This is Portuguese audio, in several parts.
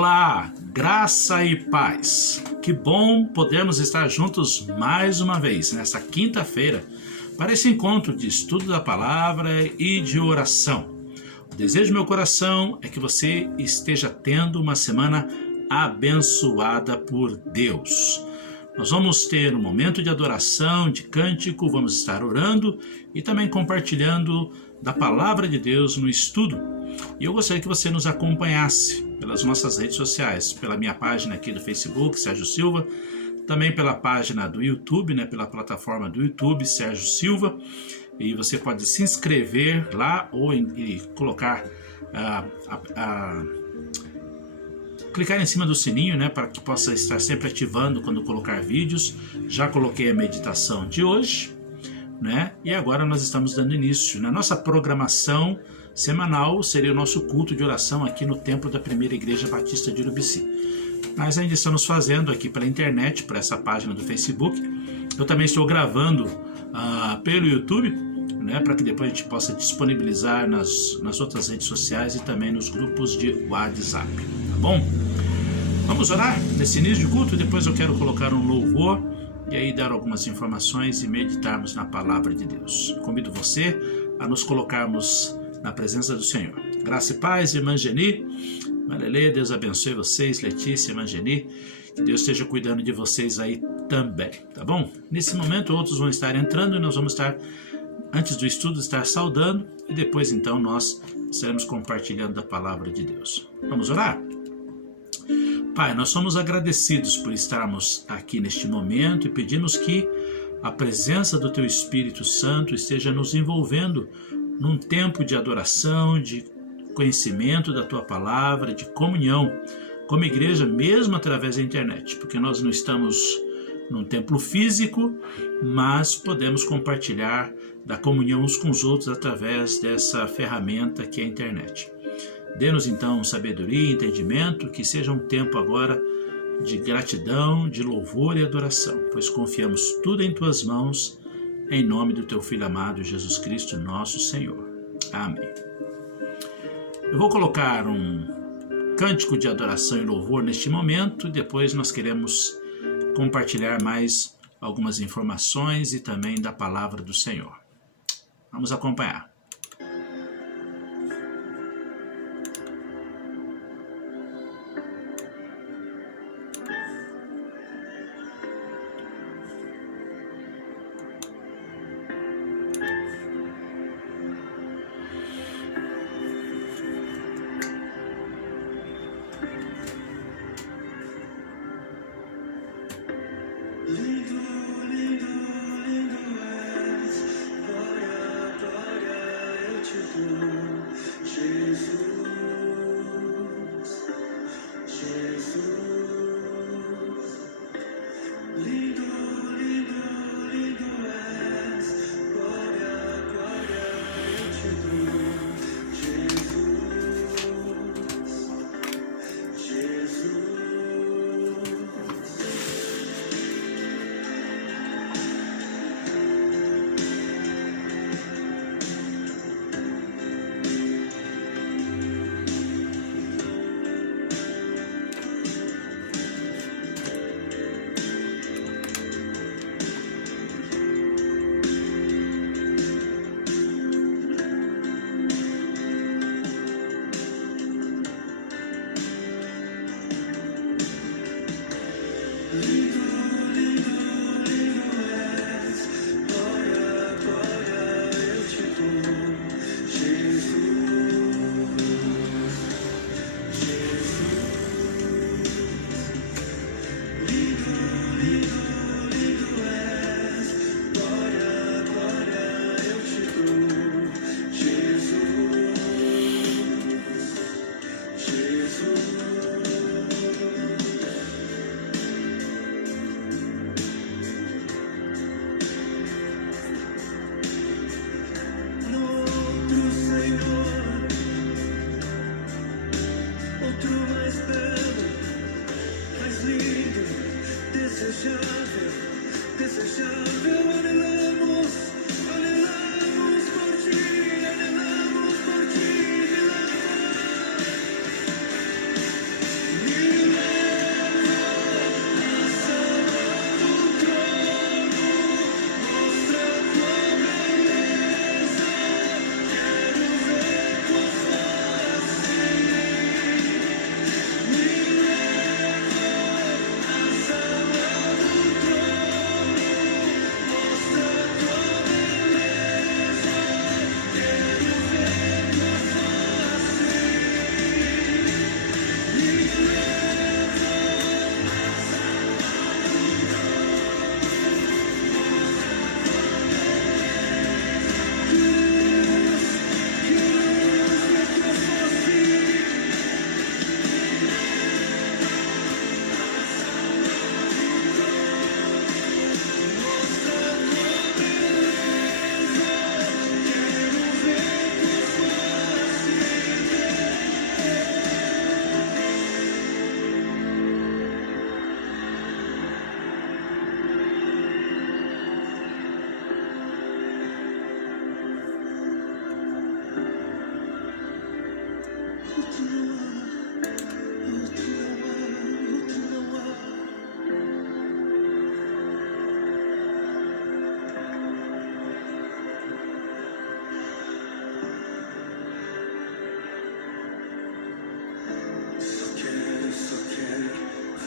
Olá, graça e paz. Que bom podermos estar juntos mais uma vez nesta quinta-feira para esse encontro de estudo da palavra e de oração. O desejo do meu coração é que você esteja tendo uma semana abençoada por Deus. Nós vamos ter um momento de adoração, de cântico, vamos estar orando e também compartilhando da palavra de Deus no estudo. E eu gostaria que você nos acompanhasse pelas nossas redes sociais, pela minha página aqui do Facebook, Sérgio Silva, também pela página do YouTube, pela plataforma do YouTube, Sérgio Silva, e você pode se inscrever lá ou colocar, clicar em cima do sininho, para que possa estar sempre ativando quando colocar vídeos. Já coloquei a meditação de hoje, e agora nós estamos dando início na nossa programação semanal. Seria o nosso culto de oração aqui no templo da Primeira Igreja Batista de Urubici. Nós ainda estamos fazendo aqui pela internet, para essa página do Facebook. Eu também estou gravando pelo YouTube, para que depois a gente possa disponibilizar nas outras redes sociais e também nos grupos de WhatsApp, tá bom? Vamos orar nesse início de culto, depois eu quero colocar um louvor e aí dar algumas informações e meditarmos na palavra de Deus. Convido você a nos colocarmos na presença do Senhor. Graça e paz, irmã Geni, Malelê, Deus abençoe vocês, Letícia, irmã Geni, que Deus esteja cuidando de vocês aí também, tá bom? Nesse momento outros vão estar entrando e nós vamos estar, antes do estudo, estar saudando e depois então nós estaremos compartilhando da palavra de Deus. Vamos orar? Pai, nós somos agradecidos por estarmos aqui neste momento e pedimos que a presença do Teu Espírito Santo esteja nos envolvendo num tempo de adoração, de conhecimento da Tua palavra, de comunhão como igreja, mesmo através da internet, porque nós não estamos num templo físico, mas podemos compartilhar da comunhão uns com os outros através dessa ferramenta que é a internet. Dê-nos então sabedoria e entendimento, que seja um tempo agora de gratidão, de louvor e adoração, pois confiamos tudo em Tuas mãos, em nome do Teu Filho amado, Jesus Cristo, nosso Senhor. Amém. Eu vou colocar um cântico de adoração e louvor neste momento, depois nós queremos compartilhar mais algumas informações e também da palavra do Senhor. Vamos acompanhar.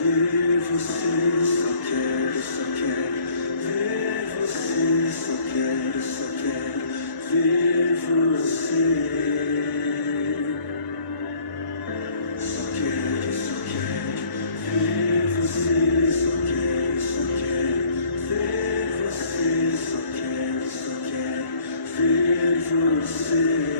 ver você, só quero ver você, só quero ver você. Só quero ver você, só quero ver você, só quero ver você.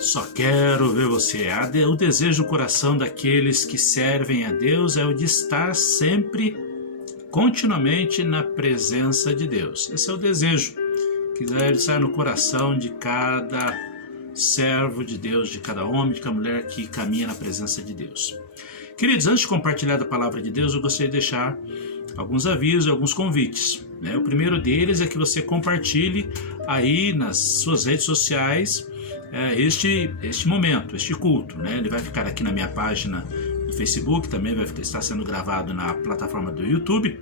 Só quero ver você. O desejo do coração daqueles que servem a Deus é o de estar sempre, continuamente na presença de Deus. Esse é o desejo que deve estar no coração de cada servo de Deus, de cada homem, de cada mulher que caminha na presença de Deus. Queridos, antes de compartilhar da palavra de Deus, eu gostaria de deixar alguns avisos, alguns convites. O primeiro deles é que você compartilhe aí nas suas redes sociais este momento, este culto. Ele vai ficar aqui na minha página do Facebook, também vai estar sendo gravado na plataforma do YouTube.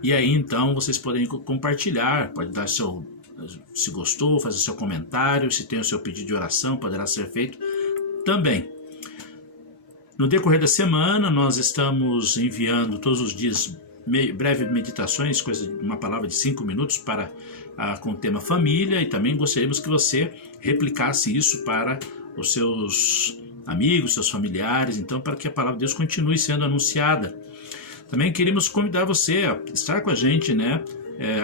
E aí então vocês podem compartilhar, pode dar se gostou, fazer seu comentário, se tem o seu pedido de oração, poderá ser feito também. No decorrer da semana, nós estamos enviando todos os dias breves meditações, uma palavra de 5 minutos com o tema família, e também gostaríamos que você replicasse isso para os seus amigos, seus familiares, então para que a palavra de Deus continue sendo anunciada. Também queríamos convidar você a estar com a gente,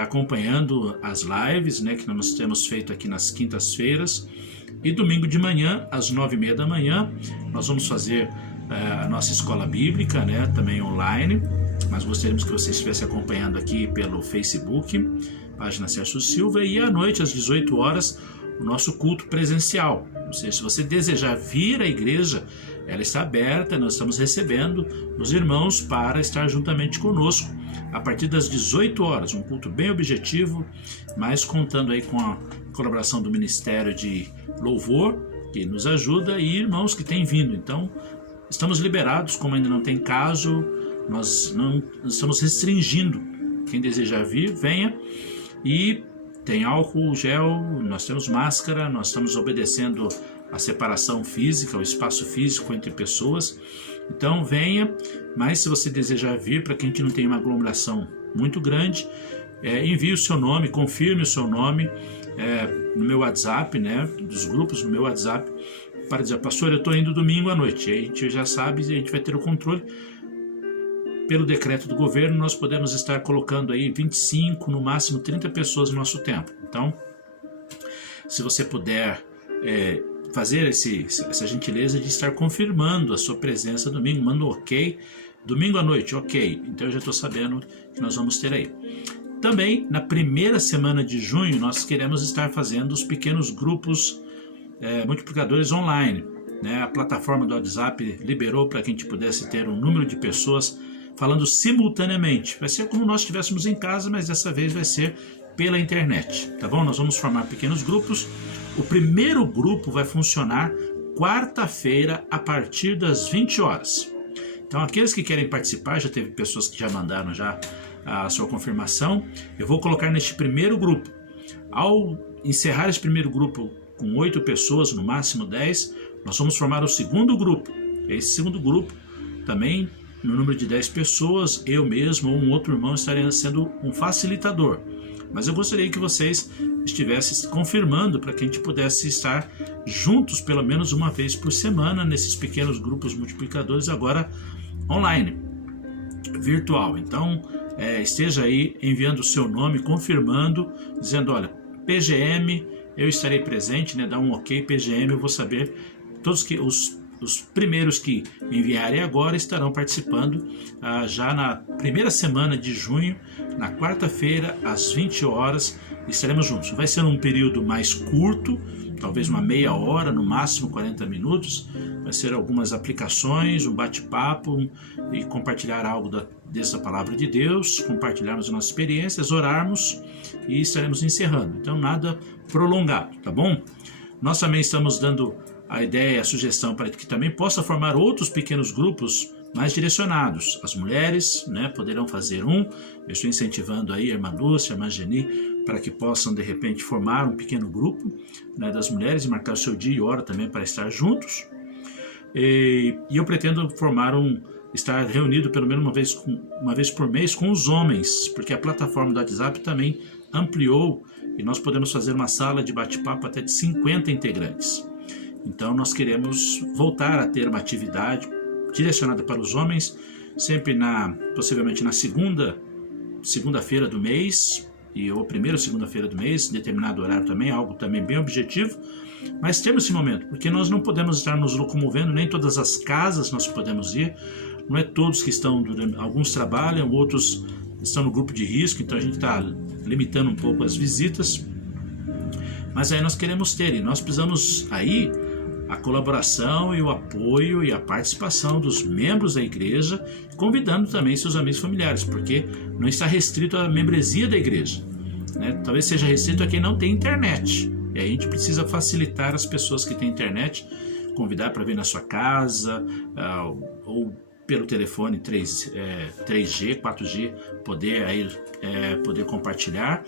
acompanhando as lives, que nós temos feito aqui nas quintas-feiras, e domingo de manhã, às 9h30 da manhã, nós vamos fazer a nossa escola bíblica, também online, mas gostaríamos que você estivesse acompanhando aqui pelo Facebook, página Sérgio Silva, e à noite, às 18 horas, o nosso culto presencial. Ou seja, se você desejar vir à igreja, ela está aberta, nós estamos recebendo os irmãos para estar juntamente conosco a partir das 18 horas, um culto bem objetivo, mas contando aí com a colaboração do Ministério de Louvor, que nos ajuda, e irmãos que têm vindo. Então, estamos liberados, como ainda não tem caso, nós não estamos restringindo. Quem desejar vir, venha. E tem álcool gel, nós temos máscara, nós estamos obedecendo a separação física, o espaço físico entre pessoas. Então venha, mas se você desejar vir, para que a gente não tenha uma aglomeração muito grande, envie o seu nome, confirme o seu nome no meu WhatsApp, né, dos grupos no meu WhatsApp, para dizer, pastor, eu estou indo domingo à noite. Aí a gente já sabe, a gente vai ter o controle. Pelo decreto do governo, nós podemos estar colocando aí 25, no máximo 30 pessoas no nosso templo. Então, se você puder fazer essa gentileza de estar confirmando a sua presença domingo, manda um ok, domingo à noite, ok, então eu já estou sabendo que nós vamos ter aí. Também, na primeira semana de junho, nós queremos estar fazendo os pequenos grupos multiplicadores online, né? A plataforma do WhatsApp liberou para que a gente pudesse ter um número de pessoas falando simultaneamente. Vai ser como nós estivéssemos em casa, mas dessa vez vai ser pela internet, tá bom? Nós vamos formar pequenos grupos. O primeiro grupo vai funcionar quarta-feira a partir das 20 horas. Então, aqueles que querem participar, já teve pessoas que já mandaram já a sua confirmação, eu vou colocar neste primeiro grupo. Ao encerrar esse primeiro grupo com 8 pessoas, no máximo 10, nós vamos formar o segundo grupo. Esse segundo grupo também, no número de 10 pessoas, eu mesmo ou um outro irmão estaria sendo um facilitador. Mas eu gostaria que vocês estivessem confirmando para que a gente pudesse estar juntos pelo menos uma vez por semana nesses pequenos grupos multiplicadores, agora online, virtual. Então, esteja aí enviando o seu nome, confirmando, dizendo, olha, PGM, eu estarei presente, né? Dá um ok, PGM, eu vou saber. Todos que os primeiros que enviarem agora estarão participando já na primeira semana de junho, na quarta-feira, às 20 horas, estaremos juntos. Vai ser um período mais curto, talvez uma meia hora, no máximo 40 minutos. Vai ser algumas aplicações, um bate-papo e compartilhar algo dessa palavra de Deus, compartilharmos nossas experiências, orarmos e estaremos encerrando. Então, nada prolongado, tá bom? Nós também estamos dando a ideia, a sugestão para que também possa formar outros pequenos grupos mais direcionados. As mulheres, né, poderão fazer um. Eu estou incentivando aí a irmã Lúcia, a irmã Geni, para que possam de repente formar um pequeno grupo, né, das mulheres e marcar o seu dia e hora também para estar juntos. E eu pretendo estar reunido pelo menos uma vez por mês com os homens, porque a plataforma do WhatsApp também ampliou e nós podemos fazer uma sala de bate-papo até de 50 integrantes. Então nós queremos voltar a ter uma atividade direcionada para os homens, sempre possivelmente na segunda-feira do mês, ou primeira segunda-feira do mês, determinado horário também, algo também bem objetivo, mas temos esse momento, porque nós não podemos estar nos locomovendo, nem todas as casas nós podemos ir, não é todos que estão, alguns trabalham, outros estão no grupo de risco, então a gente está limitando um pouco as visitas, mas aí nós queremos ter, e nós precisamos aí a colaboração e o apoio e a participação dos membros da igreja, convidando também seus amigos familiares, porque não está restrito à membresia da igreja, né? Talvez seja restrito a quem não tem internet, e aí a gente precisa facilitar as pessoas que têm internet, convidar para vir na sua casa, ou pelo telefone 3G, 4G, poder compartilhar.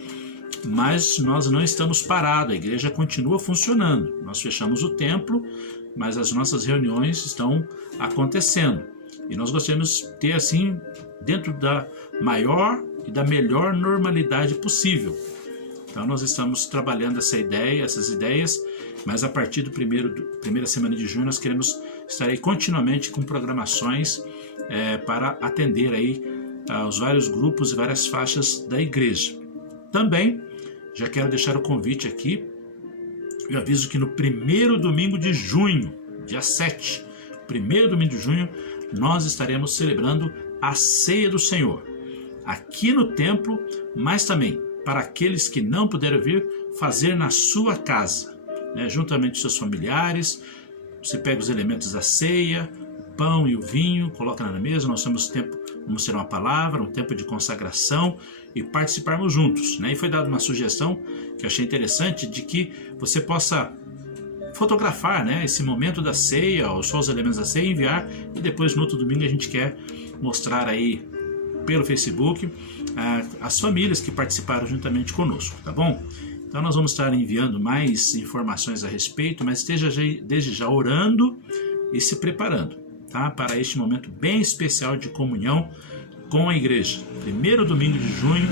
Mas nós não estamos parados, a igreja continua funcionando. Nós fechamos o templo, mas as nossas reuniões estão acontecendo. E nós gostaríamos de ter assim, dentro da maior e da melhor normalidade possível. Então nós estamos trabalhando essas ideias, mas a partir da primeira semana de junho nós queremos estar aí continuamente com programações para atender aí aos vários grupos e várias faixas da igreja. Também já quero deixar o convite aqui. Eu aviso que no primeiro domingo de junho, dia 7, primeiro domingo de junho, nós estaremos celebrando a Ceia do Senhor, aqui no templo, mas também para aqueles que não puderam vir, fazer na sua casa, né, juntamente com seus familiares. Você pega os elementos da ceia, o pão e o vinho, coloca na mesa. Nós temos vamos ter uma palavra, um tempo de consagração e participarmos juntos, né? E foi dada uma sugestão que eu achei interessante, de que você possa fotografar, né, esse momento da ceia, ou só os elementos da ceia, enviar, e depois no outro domingo a gente quer mostrar aí pelo Facebook as famílias que participaram juntamente conosco, tá bom? Então nós vamos estar enviando mais informações a respeito, mas esteja desde já orando e se preparando, tá? Para este momento bem especial de comunhão com a igreja. Primeiro domingo de junho,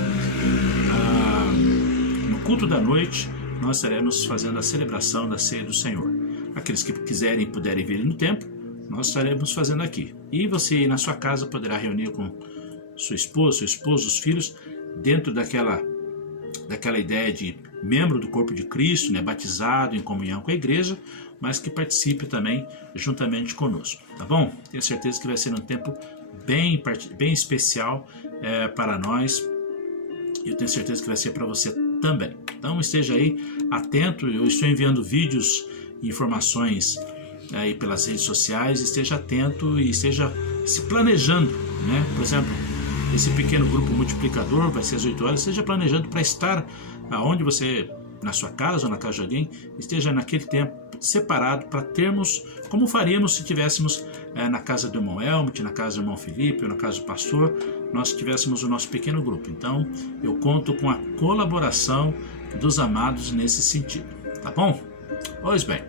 no culto da noite, nós estaremos fazendo a celebração da ceia do Senhor. Aqueles que quiserem e puderem vir no templo, nós estaremos fazendo aqui. E você na sua casa poderá reunir com sua esposa, seu esposo, os filhos, dentro daquela ideia de membro do corpo de Cristo, né, batizado em comunhão com a igreja, mas que participe também juntamente conosco, tá bom? Tenho certeza que vai ser um tempo bem especial para nós, e eu tenho certeza que vai ser para você também. Então esteja aí atento, eu estou enviando vídeos e informações aí pelas redes sociais, esteja atento e esteja se planejando, né? Por exemplo, esse pequeno grupo multiplicador vai ser às 8 horas, esteja planejando para estar aonde você, na sua casa ou na casa de alguém, esteja naquele tempo separado para termos, como faríamos se tivéssemos na casa do irmão Helmut, na casa do irmão Felipe ou na casa do pastor, nós tivéssemos o nosso pequeno grupo. Então eu conto com a colaboração dos amados nesse sentido, tá bom? Pois bem,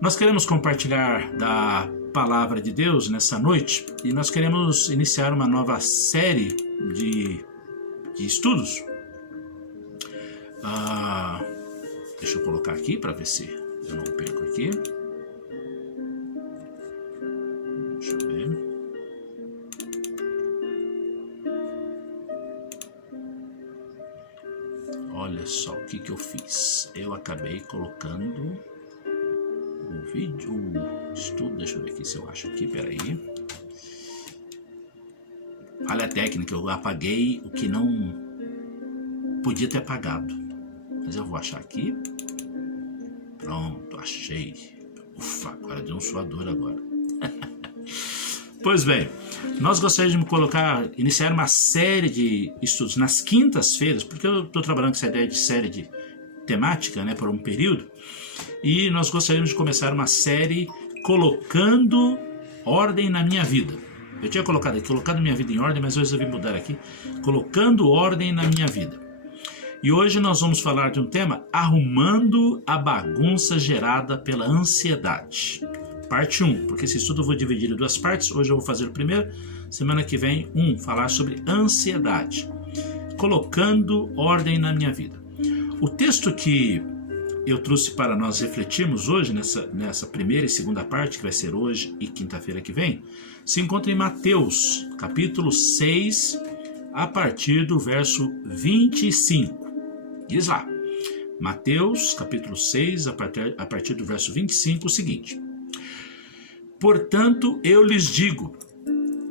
nós queremos compartilhar da palavra de Deus nessa noite e nós queremos iniciar uma nova série de estudos. Deixa eu colocar aqui para ver se eu não perco aqui. Deixa eu ver. Olha só o que eu fiz. Eu acabei colocando o vídeo, o estudo. Deixa eu ver aqui se eu acho aqui. Peraí. Falha técnica. Eu apaguei o que não podia ter apagado. Mas eu vou achar aqui. Pronto, achei. Ufa, agora deu um suador agora. Pois bem, nós gostaríamos de iniciar uma série de estudos nas quintas-feiras, porque eu estou trabalhando com essa ideia de série de temática, né, por um período, e nós gostaríamos de começar uma série colocando ordem na minha vida. Eu tinha colocado minha vida em ordem, mas eu resolvi mudar aqui, colocando ordem na minha vida. E hoje nós vamos falar de um tema, arrumando a bagunça gerada pela ansiedade. Parte 1, porque esse estudo eu vou dividir em duas partes. Hoje eu vou fazer o primeiro, semana que vem, falar sobre ansiedade. Colocando ordem na minha vida. O texto que eu trouxe para nós refletirmos hoje, nessa primeira e segunda parte, que vai ser hoje e quinta-feira que vem, se encontra em Mateus, capítulo 6, a partir do verso 25. Diz lá, Mateus, capítulo 6, a partir do verso 25, o seguinte: portanto, eu lhes digo,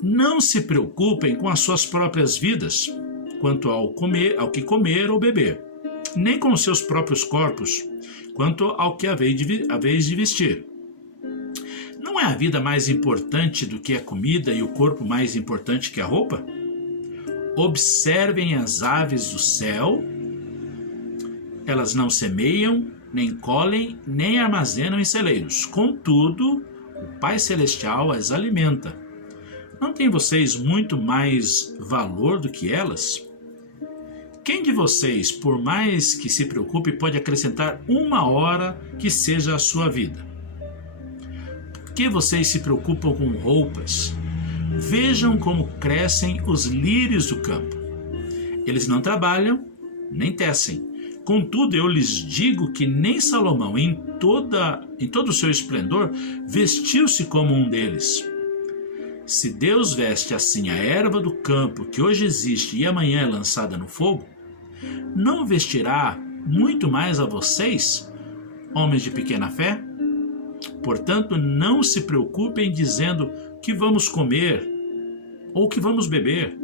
não se preocupem com as suas próprias vidas, quanto ao que comer ou beber, nem com os seus próprios corpos, quanto ao que haveis de vestir. Não é a vida mais importante do que a comida e o corpo mais importante que a roupa? Observem as aves do céu. Elas não semeiam, nem colhem, nem armazenam em celeiros. Contudo, o Pai Celestial as alimenta. Não têm vocês muito mais valor do que elas? Quem de vocês, por mais que se preocupe, pode acrescentar 1 hora que seja a sua vida? Por que vocês se preocupam com roupas? Vejam como crescem os lírios do campo. Eles não trabalham, nem tecem. Contudo, eu lhes digo que nem Salomão, em todo o seu esplendor, vestiu-se como um deles. Se Deus veste assim a erva do campo, que hoje existe e amanhã é lançada no fogo, não vestirá muito mais a vocês, homens de pequena fé? Portanto, não se preocupem dizendo que vamos comer, ou que vamos beber,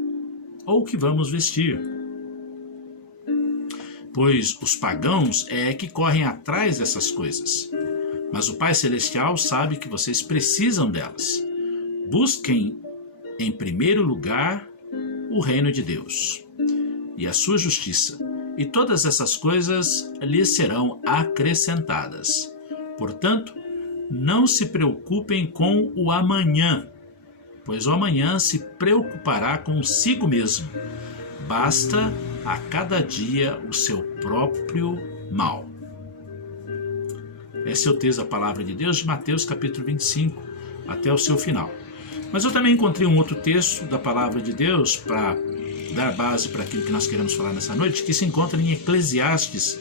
ou que vamos vestir. Pois os pagãos é que correm atrás dessas coisas. Mas o Pai Celestial sabe que vocês precisam delas. Busquem, em primeiro lugar, o reino de Deus e a sua justiça, e todas essas coisas lhes serão acrescentadas. Portanto, não se preocupem com o amanhã, pois o amanhã se preocupará consigo mesmo. Basta a cada dia o seu próprio mal. Esse é o texto da palavra de Deus de Mateus capítulo 25 até o seu final. Mas eu também encontrei um outro texto da palavra de Deus para dar base para aquilo que nós queremos falar nessa noite, que se encontra em Eclesiastes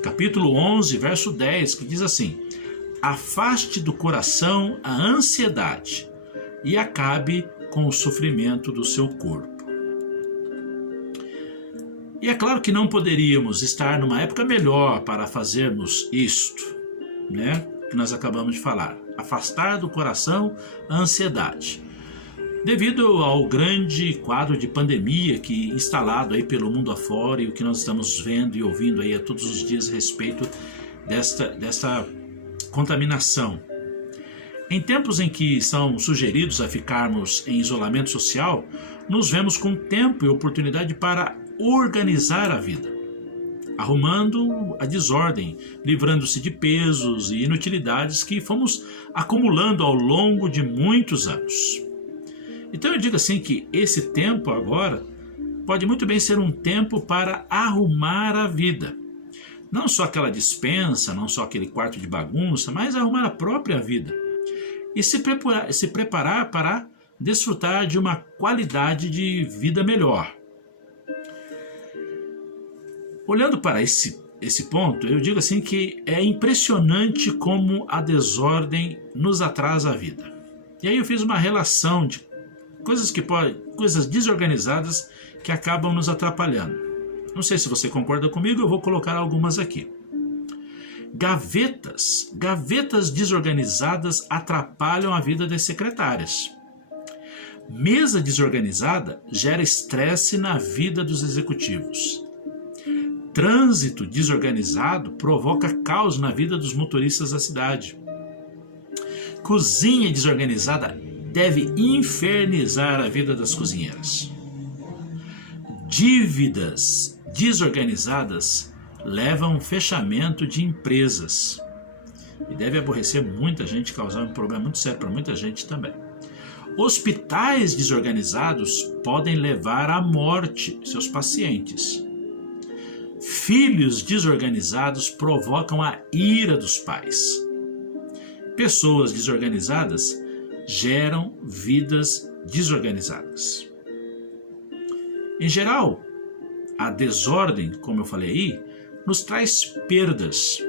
capítulo 11, verso 10, que diz assim: afaste do coração a ansiedade e acabe com o sofrimento do seu corpo. E é claro que não poderíamos estar numa época melhor para fazermos isto, né? Que nós acabamos de falar. Afastar do coração a ansiedade. Devido ao grande quadro de pandemia que instalado aí pelo mundo afora e o que nós estamos vendo e ouvindo aí a todos os dias a respeito desta contaminação. Em tempos em que são sugeridos a ficarmos em isolamento social, nos vemos com tempo e oportunidade para organizar a vida, arrumando a desordem, livrando-se de pesos e inutilidades que fomos acumulando ao longo de muitos anos. Então eu digo assim que esse tempo agora pode muito bem ser um tempo para arrumar a vida. Não só aquela despensa, não só aquele quarto de bagunça, mas arrumar a própria vida. E se preparar para desfrutar de uma qualidade de vida melhor. Olhando para esse ponto, eu digo assim que é impressionante como a desordem nos atrasa a vida. E aí eu fiz uma relação de coisas desorganizadas que acabam nos atrapalhando. Não sei se você concorda comigo, eu vou colocar algumas aqui. Gavetas desorganizadas atrapalham a vida das secretárias. Mesa desorganizada gera estresse na vida dos executivos. Trânsito desorganizado provoca caos na vida dos motoristas da cidade. Cozinha desorganizada deve infernizar a vida das cozinheiras. Dívidas desorganizadas levam ao fechamento de empresas e deve aborrecer muita gente, causar um problema muito sério para muita gente também. Hospitais desorganizados podem levar à morte seus pacientes. Filhos desorganizados provocam a ira dos pais. Pessoas desorganizadas geram vidas desorganizadas. Em geral, a desordem, como eu falei aí, nos traz perdas,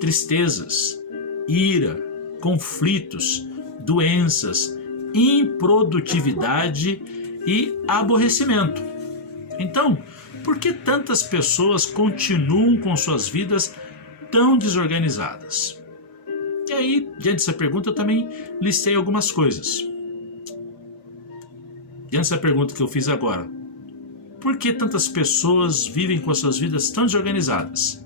tristezas, ira, conflitos, doenças, improdutividade e aborrecimento. Então, por que tantas pessoas continuam com suas vidas tão desorganizadas? E aí, diante dessa pergunta, eu também listei algumas coisas. Diante dessa pergunta que eu fiz agora, por que tantas pessoas vivem com as suas vidas tão desorganizadas?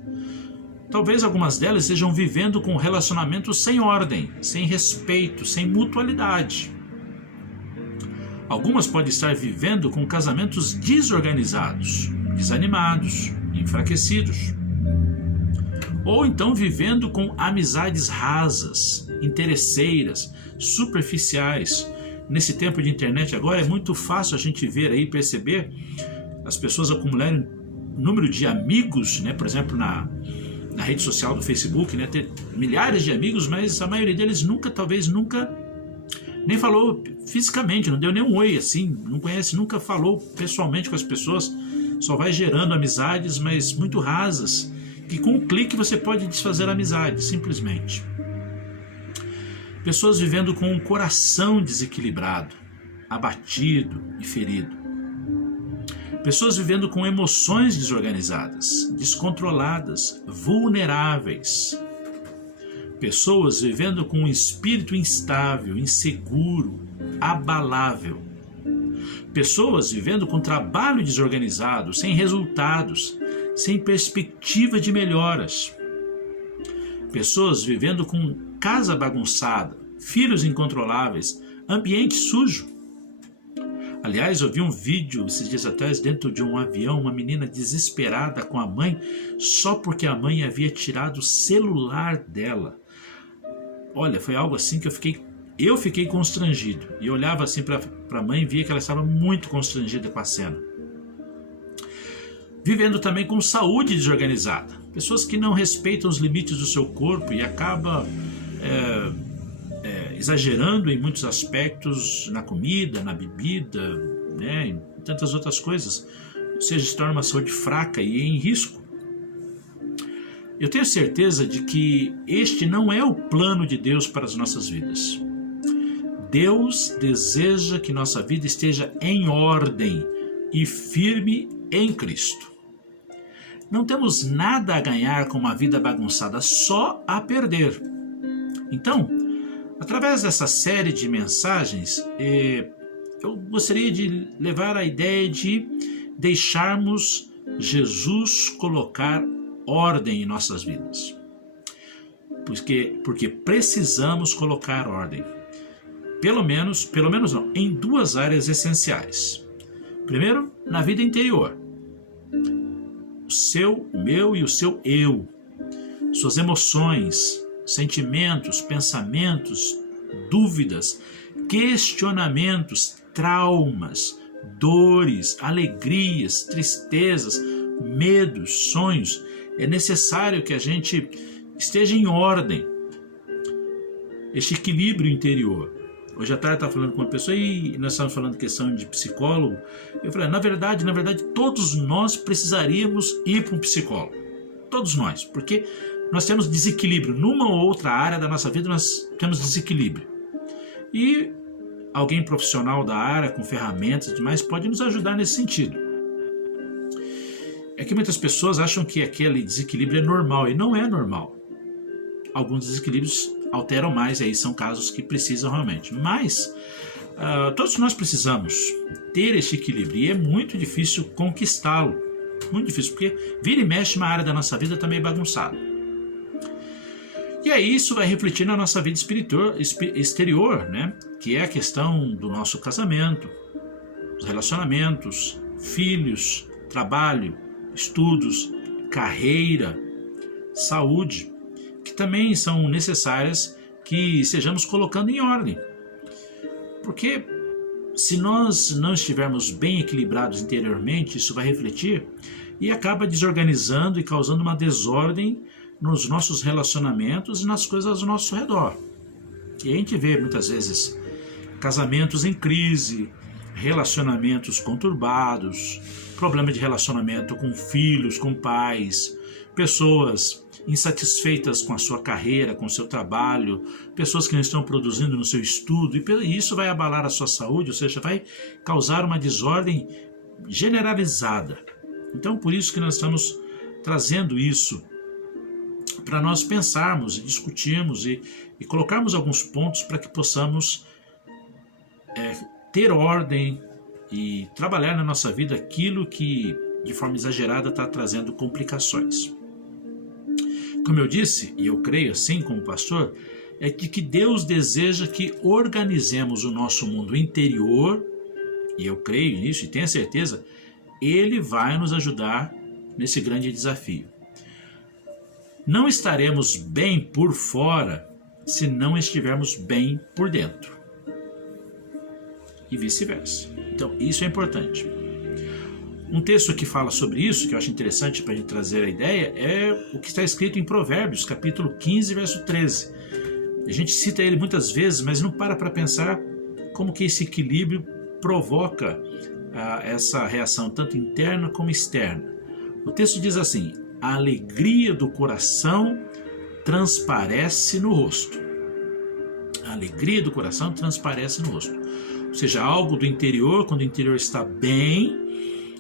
Talvez algumas delas estejam vivendo com relacionamentos sem ordem, sem respeito, sem mutualidade. Algumas podem estar vivendo com casamentos desorganizados, desanimados, enfraquecidos. Ou então vivendo com amizades rasas, interesseiras, superficiais. Nesse tempo de internet agora é muito fácil a gente ver aí, perceber as pessoas acumularem número de amigos, né? Por exemplo, na rede social do Facebook, né? Ter milhares de amigos, mas a maioria deles talvez nunca nem falou fisicamente, não deu nem um oi assim, não conhece, nunca falou pessoalmente com as pessoas, só vai gerando amizades, mas muito rasas, que com um clique você pode desfazer a amizade, simplesmente. Pessoas vivendo com um coração desequilibrado, abatido e ferido. Pessoas vivendo com emoções desorganizadas, descontroladas, vulneráveis. Pessoas vivendo com um espírito instável, inseguro, abalável. Pessoas vivendo com trabalho desorganizado, sem resultados, sem perspectiva de melhoras. Pessoas vivendo com casa bagunçada, filhos incontroláveis, ambiente sujo. Aliás, eu vi um vídeo esses dias atrás dentro de um avião, uma menina desesperada com a mãe, só porque a mãe havia tirado o celular dela. Olha, foi algo assim que eu fiquei constrangido. E eu olhava assim para a mãe e via que ela estava muito constrangida com a cena. vivendo também com saúde desorganizada. Pessoas que não respeitam os limites do seu corpo e acabam exagerando em muitos aspectos, na comida, na bebida, né, em tantas outras coisas. Ou seja, se torna uma saúde fraca e em risco. Eu tenho certeza de que este não é o plano de Deus para as nossas vidas. Deus deseja que nossa vida esteja em ordem e firme em Cristo. Não temos nada a ganhar com uma vida bagunçada, só a perder. Então, através dessa série de mensagens, eu gostaria de levar a ideia de deixarmos Jesus colocar ordem em nossas vidas. Porque precisamos colocar ordem. Pelo menos não, em duas áreas essenciais. Primeiro, na vida interior. O meu e o seu eu. Suas emoções, sentimentos, pensamentos, dúvidas, questionamentos, traumas, dores, alegrias, tristezas, medos, sonhos. É necessário que a gente esteja em ordem. Este equilíbrio interior. Hoje à tarde eu estava falando com uma pessoa e nós estávamos falando questão de psicólogo. Eu falei, na verdade, todos nós precisaríamos ir para um psicólogo. Todos nós, porque nós temos desequilíbrio. Numa ou outra área da nossa vida nós temos desequilíbrio. E alguém profissional da área, com ferramentas e demais, pode nos ajudar nesse sentido. É que muitas pessoas acham que aquele desequilíbrio é normal, e não é normal. Alguns desequilíbrios alteram mais, e aí são casos que precisam realmente. Mas todos nós precisamos ter esse equilíbrio, e é muito difícil conquistá-lo. Muito difícil, porque vira e mexe uma área da nossa vida também bagunçada. E aí isso vai refletir na nossa vida exterior, né? Que é a questão do nosso casamento, os relacionamentos, filhos, trabalho, estudos, carreira, saúde, que também são necessárias que sejamos colocando em ordem. Porque se nós não estivermos bem equilibrados interiormente, isso vai refletir e acaba desorganizando e causando uma desordem nos nossos relacionamentos e nas coisas ao nosso redor. E a gente vê muitas vezes casamentos em crise, relacionamentos conturbados, problema de relacionamento com filhos, com pais, pessoas insatisfeitas com a sua carreira, com o seu trabalho, pessoas que não estão produzindo no seu estudo, e isso vai abalar a sua saúde, ou seja, vai causar uma desordem generalizada. Então, por isso que nós estamos trazendo isso para nós pensarmos e discutirmos e colocarmos alguns pontos para que possamos ter ordem e trabalhar na nossa vida aquilo que de forma exagerada está trazendo complicações. Como eu disse, e eu creio assim como pastor, é de que Deus deseja que organizemos o nosso mundo interior, e eu creio nisso e tenho certeza, Ele vai nos ajudar nesse grande desafio. Não estaremos bem por fora se não estivermos bem por dentro. E vice-versa. Então, isso é importante. Um texto que fala sobre isso, que eu acho interessante para a gente trazer a ideia, é o que está escrito em Provérbios, capítulo 15, verso 13. A gente cita ele muitas vezes, mas não para pensar como que esse equilíbrio provoca essa reação, tanto interna como externa. O texto diz assim: a alegria do coração transparece no rosto. A alegria do coração transparece no rosto. Ou seja, algo do interior, quando o interior está bem,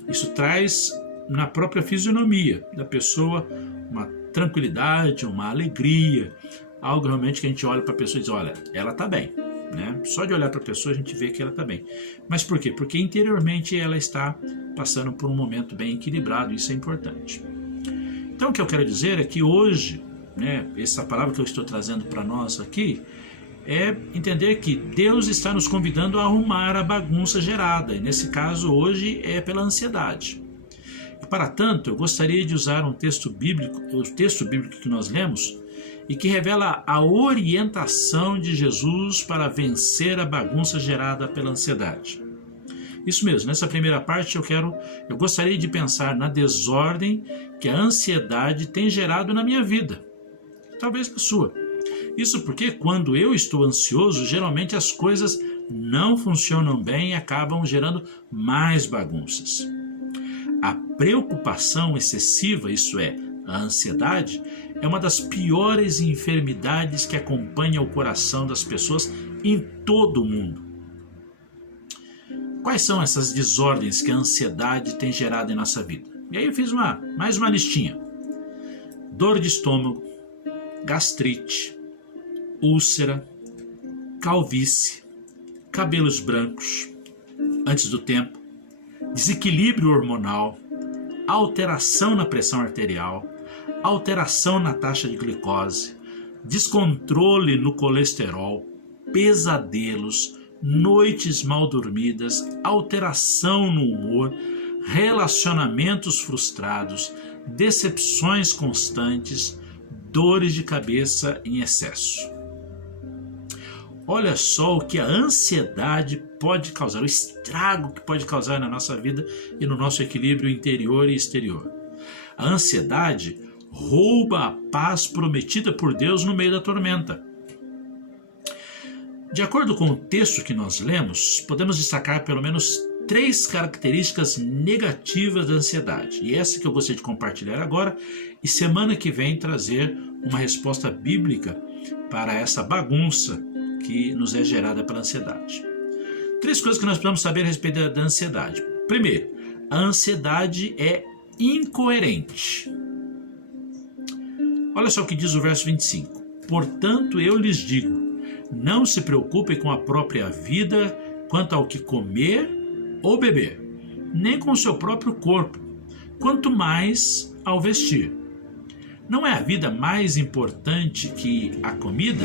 isso traz na própria fisionomia da pessoa uma tranquilidade, uma alegria, algo realmente que a gente olha para a pessoa e diz, olha, ela está bem, né? Só de olhar para a pessoa a gente vê que ela está bem. Mas por quê? Porque interiormente ela está passando por um momento bem equilibrado, isso é importante. Então o que eu quero dizer é que hoje, né, essa palavra que eu estou trazendo para nós aqui, é entender que Deus está nos convidando a arrumar a bagunça gerada, e nesse caso hoje é pela ansiedade. E para tanto, eu gostaria de usar o texto bíblico que nós lemos, e que revela a orientação de Jesus para vencer a bagunça gerada pela ansiedade. Isso mesmo, nessa primeira parte eu gostaria de pensar na desordem que a ansiedade tem gerado na minha vida, talvez na sua. Isso porque quando eu estou ansioso, geralmente as coisas não funcionam bem e acabam gerando mais bagunças. A preocupação excessiva, isso é, a ansiedade, é uma das piores enfermidades que acompanha o coração das pessoas em todo o mundo. Quais são essas desordens que a ansiedade tem gerado em nossa vida? E aí eu fiz mais uma listinha. Dor de estômago, gastrite, úlcera, calvície, cabelos brancos antes do tempo, desequilíbrio hormonal, alteração na pressão arterial, alteração na taxa de glicose, descontrole no colesterol, pesadelos, noites mal dormidas, alteração no humor, relacionamentos frustrados, decepções constantes, dores de cabeça em excesso. Olha só o que a ansiedade pode causar, o estrago que pode causar na nossa vida e no nosso equilíbrio interior e exterior. A ansiedade rouba a paz prometida por Deus no meio da tormenta. De acordo com o texto que nós lemos, podemos destacar pelo menos 3 características negativas da ansiedade. E essa que eu gostaria de compartilhar agora, e semana que vem trazer uma resposta bíblica para essa bagunça que nos é gerada pela ansiedade. 3 coisas que nós precisamos saber a respeito da ansiedade. Primeiro, a ansiedade é incoerente. Olha só o que diz o verso 25. Portanto, eu lhes digo, não se preocupem com a própria vida quanto ao que comer ou beber, nem com o seu próprio corpo, quanto mais ao vestir. Não é a vida mais importante que a comida?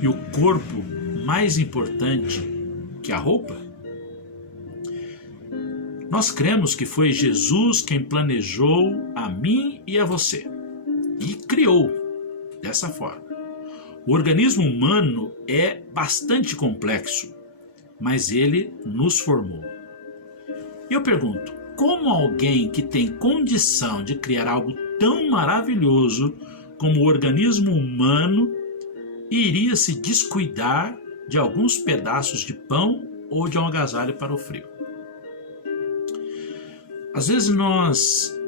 E o corpo mais importante que a roupa? Nós cremos que foi Jesus quem planejou a mim e a você e criou dessa forma. O organismo humano é bastante complexo, mas ele nos formou. E eu pergunto, como alguém que tem condição de criar algo tão maravilhoso como o organismo humano iria se descuidar de alguns pedaços de pão ou de um agasalho para o frio? Às vezes nós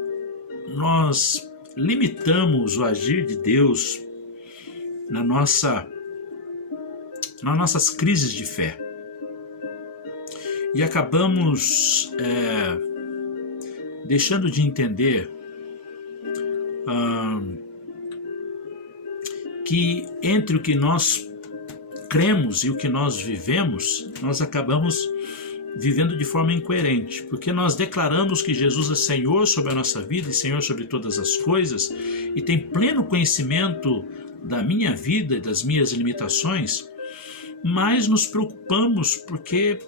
limitamos o agir de Deus nas nossas crises de fé e acabamos deixando de entender que entre o que nós cremos e o que nós vivemos, nós acabamos vivendo de forma incoerente, porque nós declaramos que Jesus é Senhor sobre a nossa vida e Senhor sobre todas as coisas e tem pleno conhecimento da minha vida e das minhas limitações, mas nos preocupamos porque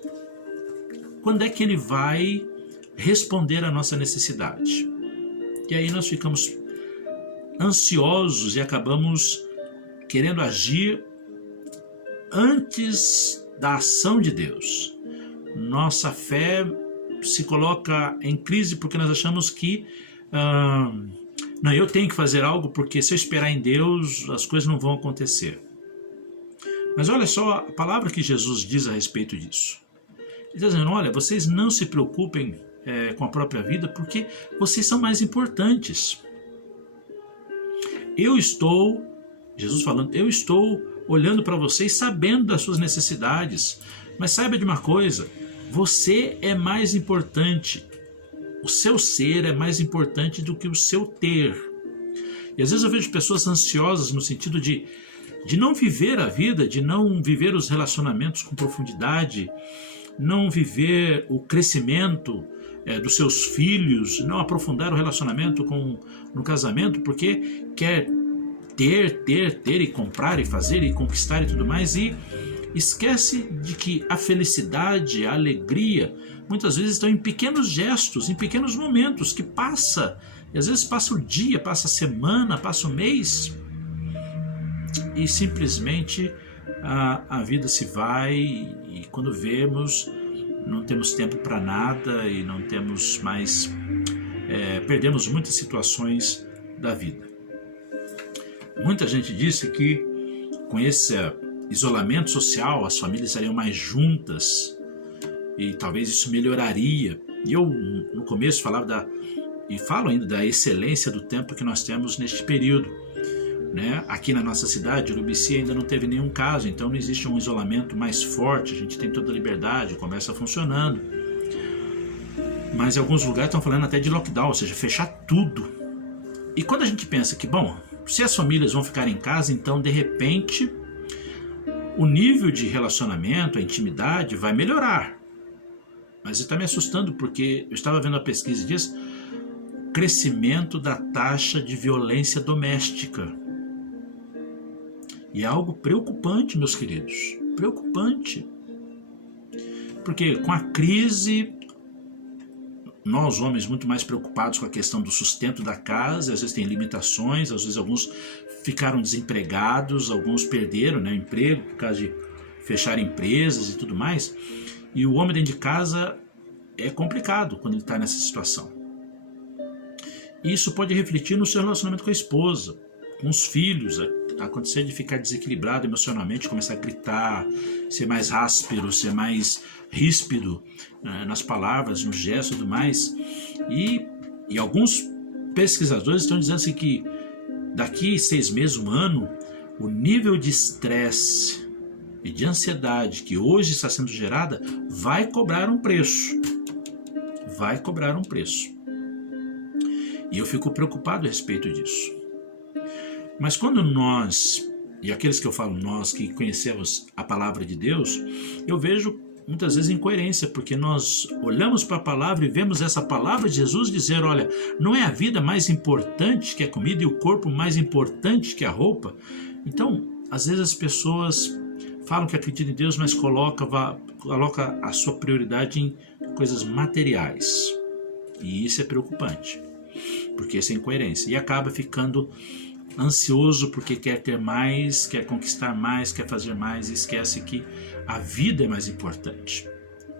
quando é que Ele vai responder à nossa necessidade? E aí nós ficamos ansiosos e acabamos querendo agir antes da ação de Deus. Nossa fé se coloca em crise porque nós achamos que não, eu tenho que fazer algo porque se eu esperar em Deus as coisas não vão acontecer. Mas olha só a palavra que Jesus diz a respeito disso. Ele está dizendo, olha, vocês não se preocupem com a própria vida porque vocês são mais importantes. Jesus falando, eu estou olhando para vocês sabendo das suas necessidades, mas saiba de uma coisa, você é mais importante, o seu ser é mais importante do que o seu ter. E às vezes eu vejo pessoas ansiosas no sentido de não viver a vida, de não viver os relacionamentos com profundidade, não viver o crescimento dos seus filhos, não aprofundar o relacionamento no casamento, porque quer ter e comprar e fazer e conquistar e tudo mais, e esquece de que a felicidade, a alegria, muitas vezes estão em pequenos gestos, em pequenos momentos que passa, e às vezes passa o dia, passa a semana, passa o mês, e simplesmente a vida se vai, e quando vemos, não temos tempo para nada e não temos mais, perdemos muitas situações da vida. Muita gente disse que com esse isolamento social as famílias estariam mais juntas e talvez isso melhoraria. E eu no começo falava e falo ainda da excelência do tempo que nós temos neste período, né? Aqui na nossa cidade, Urubici, ainda não teve nenhum caso, então não existe um isolamento mais forte, a gente tem toda a liberdade, o comércio funcionando. Mas em alguns lugares estão falando até de lockdown, ou seja, fechar tudo. E quando a gente pensa que, bom, se as famílias vão ficar em casa, então de repente o nível de relacionamento, a intimidade vai melhorar. Mas está me assustando porque eu estava vendo a pesquisa disso, crescimento da taxa de violência doméstica. E é algo preocupante, meus queridos, preocupante. Porque com a crise, nós homens muito mais preocupados com a questão do sustento da casa, às vezes tem limitações, às vezes alguns ficaram desempregados, alguns perderam, né, o emprego por causa de fechar empresas e tudo mais. E o homem dentro de casa é complicado quando ele está nessa situação. Isso pode refletir no seu relacionamento com a esposa, com os filhos, acontecer de ficar desequilibrado emocionalmente, começar a gritar, ser mais áspero, ser mais ríspido nas palavras, nos gestos e tudo mais. E alguns pesquisadores estão dizendo assim que daqui 6 meses, 1 ano, o nível de estresse e de ansiedade que hoje está sendo gerada vai cobrar um preço. Vai cobrar um preço. E eu fico preocupado a respeito disso. Mas quando nós, e aqueles que eu falo nós, que conhecemos a palavra de Deus, eu vejo muitas vezes incoerência, porque nós olhamos para a palavra e vemos essa palavra de Jesus dizer, olha, não é a vida mais importante que a comida e o corpo mais importante que a roupa? Então, às vezes as pessoas falam que acreditam em Deus, mas coloca a sua prioridade em coisas materiais. E isso é preocupante, porque isso é incoerência. E acaba ficando ansioso porque quer ter mais, quer conquistar mais, quer fazer mais, e esquece que a vida é mais importante.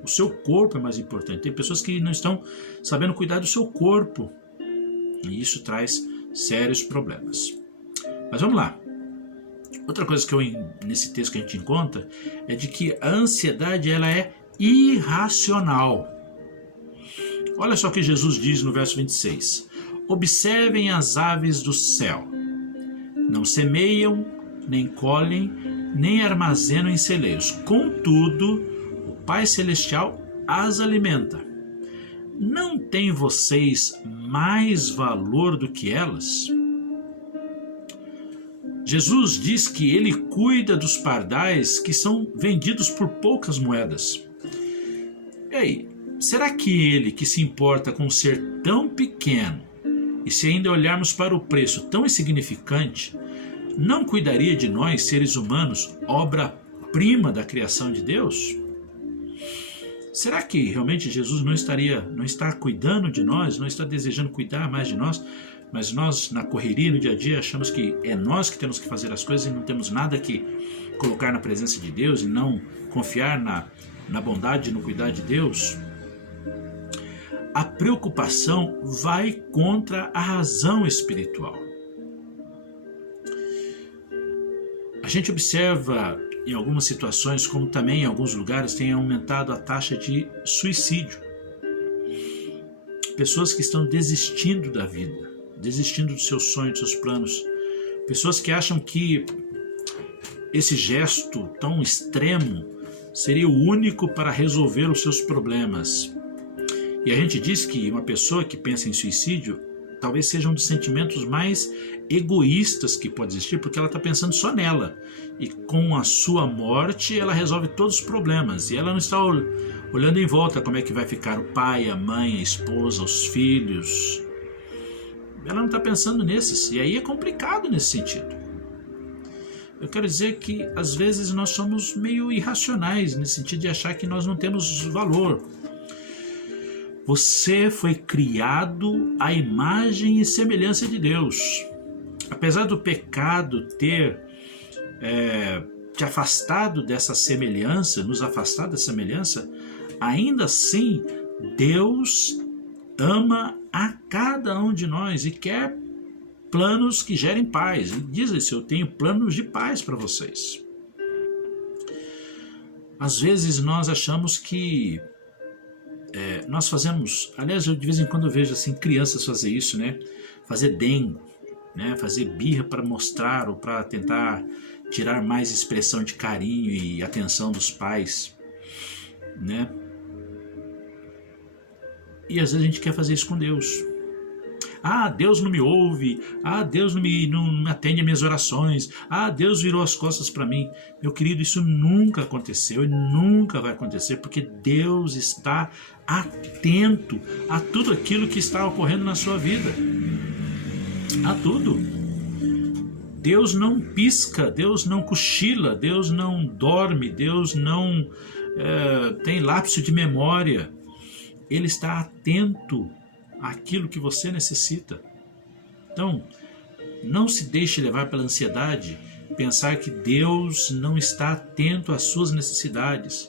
O seu corpo é mais importante. Tem pessoas que não estão sabendo cuidar do seu corpo. E isso traz sérios problemas. Mas vamos lá. Outra coisa que nesse texto que a gente encontra é de que a ansiedade ela é irracional. Olha só o que Jesus diz no verso 26. Observem as aves do céu. Não semeiam, nem colhem, nem armazenam em celeiros. Contudo, o Pai Celestial as alimenta. Não têm vocês mais valor do que elas? Jesus diz que ele cuida dos pardais que são vendidos por poucas moedas. E aí, será que ele, que se importa com um ser tão pequeno, e se ainda olharmos para o preço tão insignificante, não cuidaria de nós, seres humanos, obra-prima da criação de Deus? Será que realmente Jesus não está cuidando de nós, não está desejando cuidar mais de nós, mas nós, na correria, no dia a dia, achamos que é nós que temos que fazer as coisas e não temos nada que colocar na presença de Deus e não confiar na bondade e no cuidar de Deus? A preocupação vai contra a razão espiritual. A gente observa em algumas situações, como também em alguns lugares, tem aumentado a taxa de suicídio. Pessoas que estão desistindo da vida, desistindo dos seus sonhos, dos seus planos. Pessoas que acham que esse gesto tão extremo seria o único para resolver os seus problemas. E a gente diz que uma pessoa que pensa em suicídio talvez seja um dos sentimentos mais egoístas que pode existir, porque ela está pensando só nela. E com a sua morte ela resolve todos os problemas. E ela não está olhando em volta como é que vai ficar o pai, a mãe, a esposa, os filhos. Ela não está pensando nesses. E aí é complicado nesse sentido. Eu quero dizer que às vezes nós somos meio irracionais, nesse sentido de achar que nós não temos valor. Você foi criado à imagem e semelhança de Deus. Apesar do pecado ter te afastado dessa semelhança, nos afastado dessa semelhança, ainda assim, Deus ama a cada um de nós e quer planos que gerem paz. Ele diz isso: eu tenho planos de paz para vocês. Às vezes nós achamos que nós fazemos, aliás, eu de vez em quando eu vejo assim, crianças fazer isso, né? Fazer dengo, né? Fazer birra para mostrar ou para tentar tirar mais expressão de carinho e atenção dos pais, né? E às vezes a gente quer fazer isso com Deus. Ah, Deus não me ouve. Ah, Deus não me atende às minhas orações. Ah, Deus virou as costas para mim. Meu querido, isso nunca aconteceu e nunca vai acontecer, porque Deus está atento a tudo aquilo que está ocorrendo na sua vida. A tudo. Deus não pisca, Deus não cochila, Deus não dorme, Deus não tem lapso de memória. Ele está atento àquilo que você necessita. Então, não se deixe levar pela ansiedade, pensar que Deus não está atento às suas necessidades,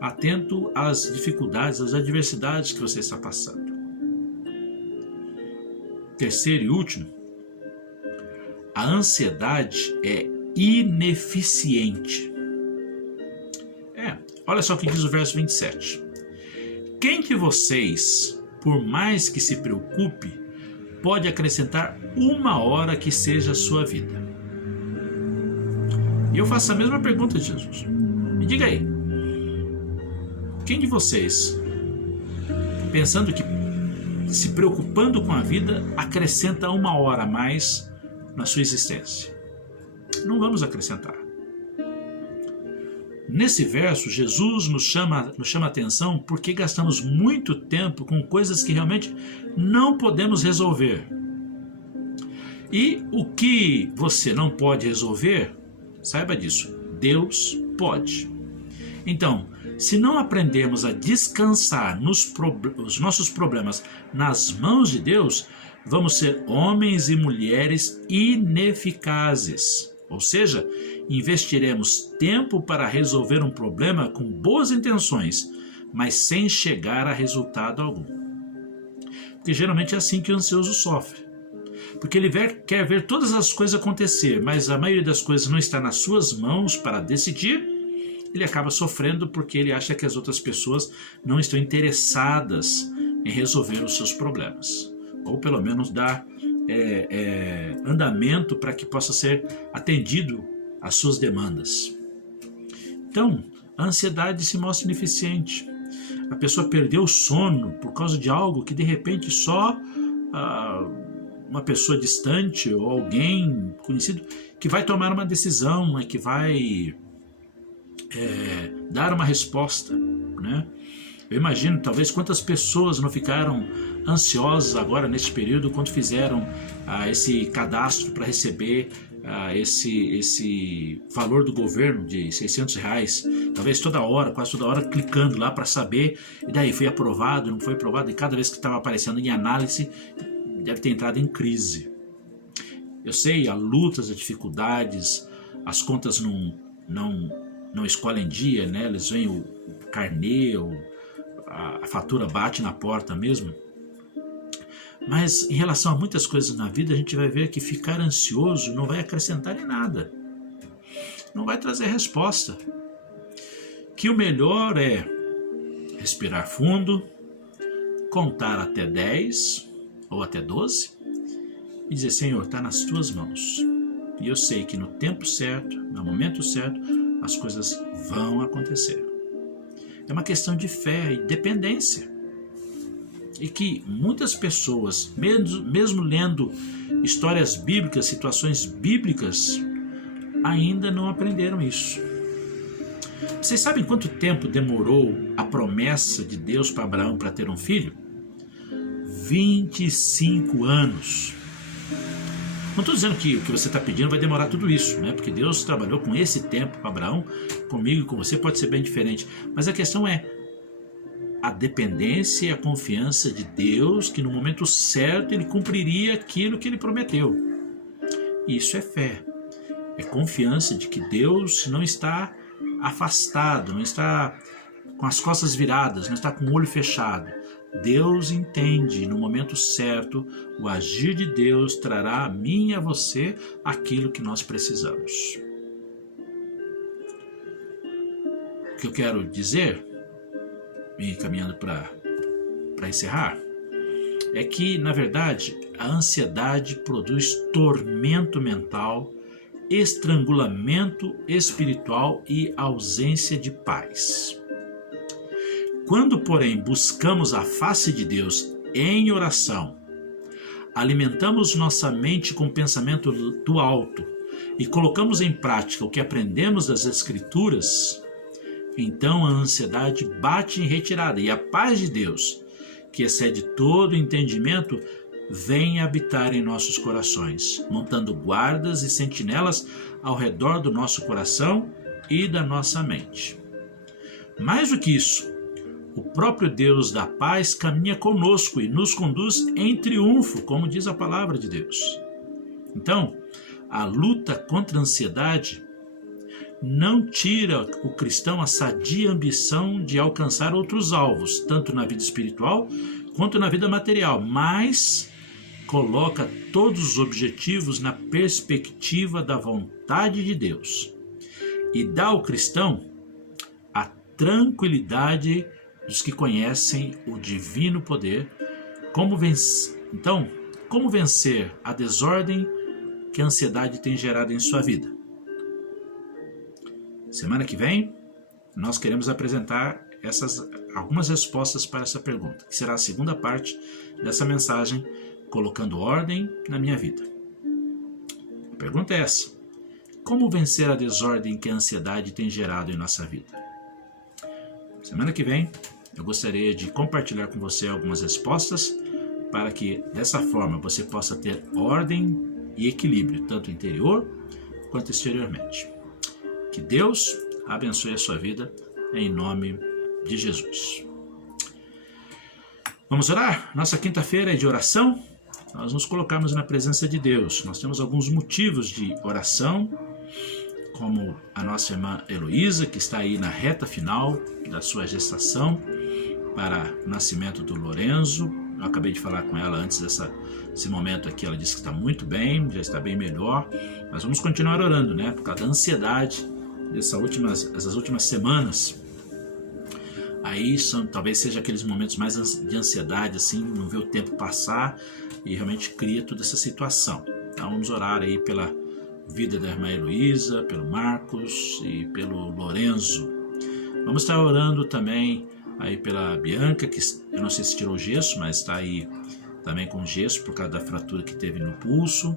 atento às dificuldades, às adversidades que você está passando. Terceiro e último, a ansiedade é ineficiente. Olha só o que diz o verso 27. Quem de vocês, por mais que se preocupe, pode acrescentar 1 hora que seja a sua vida? E eu faço a mesma pergunta de Jesus. Me diga aí, quem de vocês, pensando que se preocupando com a vida, acrescenta 1 hora a mais na sua existência? Não vamos acrescentar. Nesse verso, Jesus nos chama a atenção porque gastamos muito tempo com coisas que realmente não podemos resolver. E o que você não pode resolver, saiba disso, Deus pode. Então, se não aprendermos a descansar os nossos problemas nas mãos de Deus, vamos ser homens e mulheres ineficazes. Ou seja, investiremos tempo para resolver um problema com boas intenções, mas sem chegar a resultado algum. Porque geralmente é assim que o ansioso sofre. Porque ele quer ver todas as coisas acontecer, mas a maioria das coisas não está nas suas mãos para decidir. Ele acaba sofrendo porque ele acha que as outras pessoas não estão interessadas em resolver os seus problemas. Ou pelo menos dar andamento para que possa ser atendido às suas demandas. Então, a ansiedade se mostra ineficiente. A pessoa perdeu o sono por causa de algo que de repente só uma pessoa distante ou alguém conhecido que vai tomar uma decisão, que vai dar uma resposta, né? Eu imagino, talvez, quantas pessoas não ficaram ansiosas agora neste período quando fizeram esse cadastro para receber esse valor do governo de R$600. Talvez toda hora, quase toda hora, clicando lá para saber, e daí foi aprovado, não foi aprovado, e cada vez que estava aparecendo em análise, deve ter entrado em crise. Eu sei, há lutas, há dificuldades, as contas não escolhem dia, né? Eles veem o carnê, a fatura bate na porta mesmo. Mas em relação a muitas coisas na vida, a gente vai ver que ficar ansioso não vai acrescentar em nada. Não vai trazer resposta. Que o melhor é respirar fundo, contar até 10 ou até 12 e dizer: Senhor, está nas tuas mãos. E eu sei que no tempo certo, no momento certo, as coisas vão acontecer. É uma questão de fé e dependência. E que muitas pessoas, mesmo lendo histórias bíblicas, situações bíblicas, ainda não aprenderam isso. Vocês sabem quanto tempo demorou a promessa de Deus para Abraão para ter um filho? 25 anos. Não estou dizendo que o que você está pedindo vai demorar tudo isso, né? Porque Deus trabalhou com esse tempo para Abraão, comigo e com você pode ser bem diferente. Mas a questão é a dependência e a confiança de Deus, que no momento certo Ele cumpriria aquilo que Ele prometeu. Isso é fé. É confiança de que Deus não está afastado, não está com as costas viradas, não está com o olho fechado. Deus entende, no momento certo, o agir de Deus trará a mim e a você aquilo que nós precisamos. O que eu quero dizer, me encaminhando para encerrar, é que, na verdade, a ansiedade produz tormento mental, estrangulamento espiritual e ausência de paz. Quando, porém, buscamos a face de Deus em oração, alimentamos nossa mente com o pensamento do alto e colocamos em prática o que aprendemos das Escrituras, então a ansiedade bate em retirada e a paz de Deus, que excede todo entendimento, vem habitar em nossos corações, montando guardas e sentinelas ao redor do nosso coração e da nossa mente. Mais do que isso, o próprio Deus da paz caminha conosco e nos conduz em triunfo, como diz a palavra de Deus. Então, a luta contra a ansiedade não tira o cristão a sadia ambição de alcançar outros alvos, tanto na vida espiritual quanto na vida material, mas coloca todos os objetivos na perspectiva da vontade de Deus e dá ao cristão a tranquilidade dos que conhecem o divino poder. Então, como vencer a desordem que a ansiedade tem gerado em sua vida? Semana que vem, nós queremos apresentar algumas respostas para essa pergunta, que será a segunda parte dessa mensagem, colocando ordem na minha vida. A pergunta é essa: como vencer a desordem que a ansiedade tem gerado em nossa vida? Semana que vem, eu gostaria de compartilhar com você algumas respostas para que, dessa forma, você possa ter ordem e equilíbrio, tanto interior quanto exteriormente. Que Deus abençoe a sua vida, em nome de Jesus. Vamos orar? Nossa quinta-feira é de oração. Nós nos colocamos na presença de Deus. Nós temos alguns motivos de oração, como a nossa irmã Heloísa, que está aí na reta final da sua gestação para o nascimento do Lorenzo. Eu acabei de falar com ela antes desse momento aqui. Ela disse que está muito bem, já está bem melhor. Mas vamos continuar orando, né? Por causa da ansiedade essas últimas semanas. Aí talvez seja aqueles momentos mais de ansiedade, assim, não vê o tempo passar e realmente cria toda essa situação. Então vamos orar aí pela vida da irmã Heloísa, pelo Marcos e pelo Lorenzo. Vamos estar orando também aí pela Bianca, que eu não sei se tirou gesso, mas está aí também com gesso por causa da fratura que teve no pulso.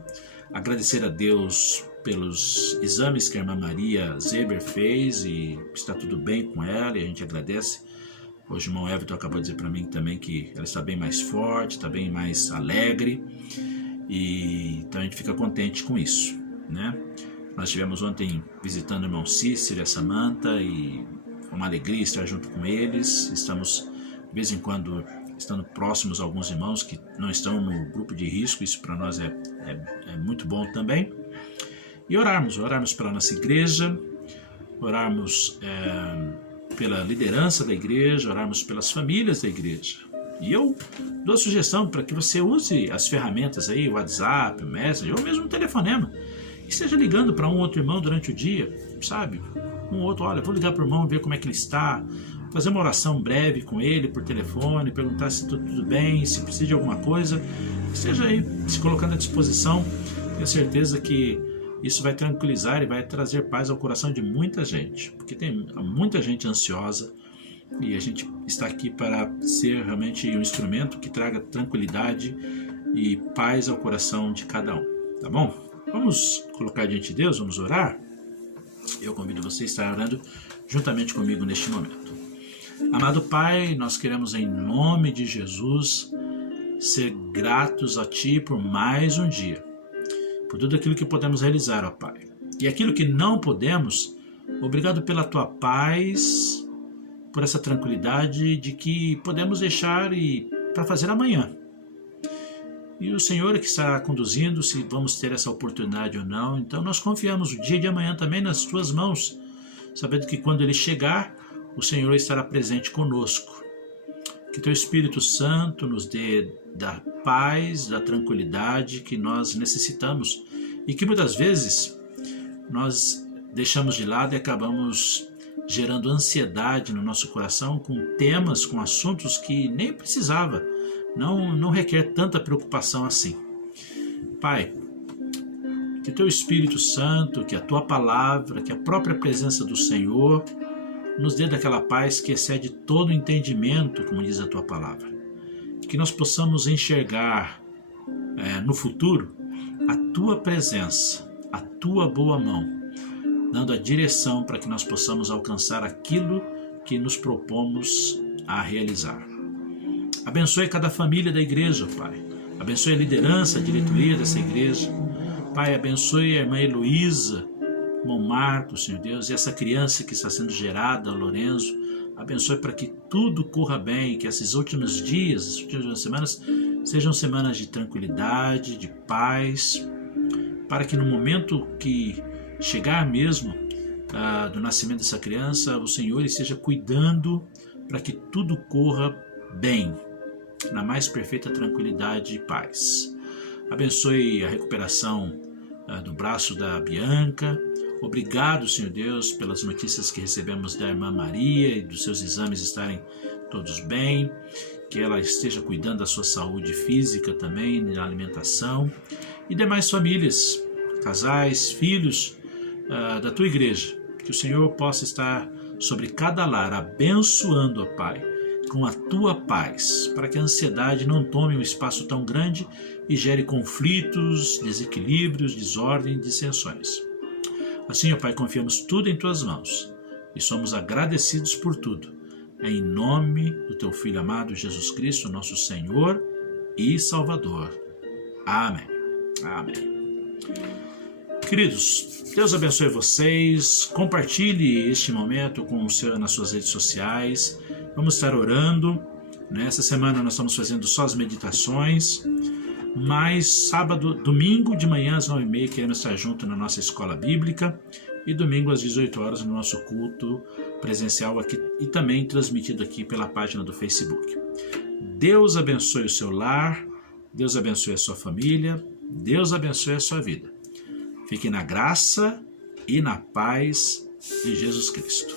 Agradecer a Deus pelos exames que a irmã Maria Zeber fez e está tudo bem com ela, e a gente agradece. Hoje o irmão Everton acabou de dizer para mim também que ela está bem mais forte, está bem mais alegre, e então a gente fica contente com isso, né? Nós estivemos ontem visitando o irmão Cícero e a Samanta, e foi uma alegria estar junto com eles. Estamos, de vez em quando, estando próximos a alguns irmãos que não estão no grupo de risco. Isso para nós é muito bom também. E orarmos pela nossa igreja, orarmos pela liderança da igreja, orarmos pelas famílias da igreja. E eu dou a sugestão para que você use as ferramentas aí, o WhatsApp, o Messenger, ou mesmo o telefonema, e esteja ligando para um outro irmão durante o dia, sabe? Um outro, olha, vou ligar para o irmão, ver como é que ele está, fazer uma oração breve com ele por telefone, perguntar se tudo bem, se precisa de alguma coisa, esteja aí se colocando à disposição. Tenho certeza que isso vai tranquilizar e vai trazer paz ao coração de muita gente, porque tem muita gente ansiosa e a gente está aqui para ser realmente um instrumento que traga tranquilidade e paz ao coração de cada um, tá bom? Vamos colocar diante de Deus, vamos orar? Eu convido você a estar orando juntamente comigo neste momento. Amado Pai, nós queremos em nome de Jesus ser gratos a Ti por mais um dia, por tudo aquilo que podemos realizar, ó Pai. E aquilo que não podemos, obrigado pela Tua paz, por essa tranquilidade de que podemos deixar para fazer amanhã. E o Senhor é que está conduzindo se vamos ter essa oportunidade ou não. Então nós confiamos o dia de amanhã também nas Tuas mãos, sabendo que quando Ele chegar, o Senhor estará presente conosco. Que Teu Espírito Santo nos dê da paz, da tranquilidade que nós necessitamos e que muitas vezes nós deixamos de lado e acabamos gerando ansiedade no nosso coração com temas, com assuntos que nem precisava, não requer tanta preocupação assim. Pai, que Teu Espírito Santo, que a Tua palavra, que a própria presença do Senhor nos dê daquela paz que excede todo entendimento, como diz a Tua palavra. Que nós possamos enxergar no futuro a Tua presença, a Tua boa mão, dando a direção para que nós possamos alcançar aquilo que nos propomos a realizar. Abençoe cada família da igreja, Pai. Abençoe a liderança, a diretoria dessa igreja. Pai, abençoe a irmã Heloísa, irmão Marcos, Senhor Deus, e essa criança que está sendo gerada, Lorenzo. Abençoe para que tudo corra bem, que esses últimos dias, essas últimas semanas, sejam semanas de tranquilidade, de paz, para que no momento que chegar mesmo do nascimento dessa criança, o Senhor esteja cuidando para que tudo corra bem, na mais perfeita tranquilidade e paz. Abençoe a recuperação do braço da Bianca. Obrigado, Senhor Deus, pelas notícias que recebemos da irmã Maria e dos seus exames estarem todos bem, que ela esteja cuidando da sua saúde física também, da alimentação, e demais famílias, casais, filhos da Tua igreja. Que o Senhor possa estar sobre cada lar, abençoando, ó Pai, com a Tua paz, para que a ansiedade não tome um espaço tão grande e gere conflitos, desequilíbrios, desordem e dissensões. Assim, ó Pai, confiamos tudo em Tuas mãos e somos agradecidos por tudo. Em nome do Teu Filho amado Jesus Cristo, nosso Senhor e Salvador. Amém. Amém. Queridos, Deus abençoe vocês. Compartilhe este momento nas suas redes sociais. Vamos estar orando. Nessa semana nós estamos fazendo só as meditações. Mas domingo de manhã às 9h30 queremos estar juntos na nossa escola bíblica. E domingo às 18 horas no nosso culto presencial aqui e também transmitido aqui pela página do Facebook. Deus abençoe o seu lar. Deus abençoe a sua família. Deus abençoe a sua vida. Fique na graça e na paz de Jesus Cristo.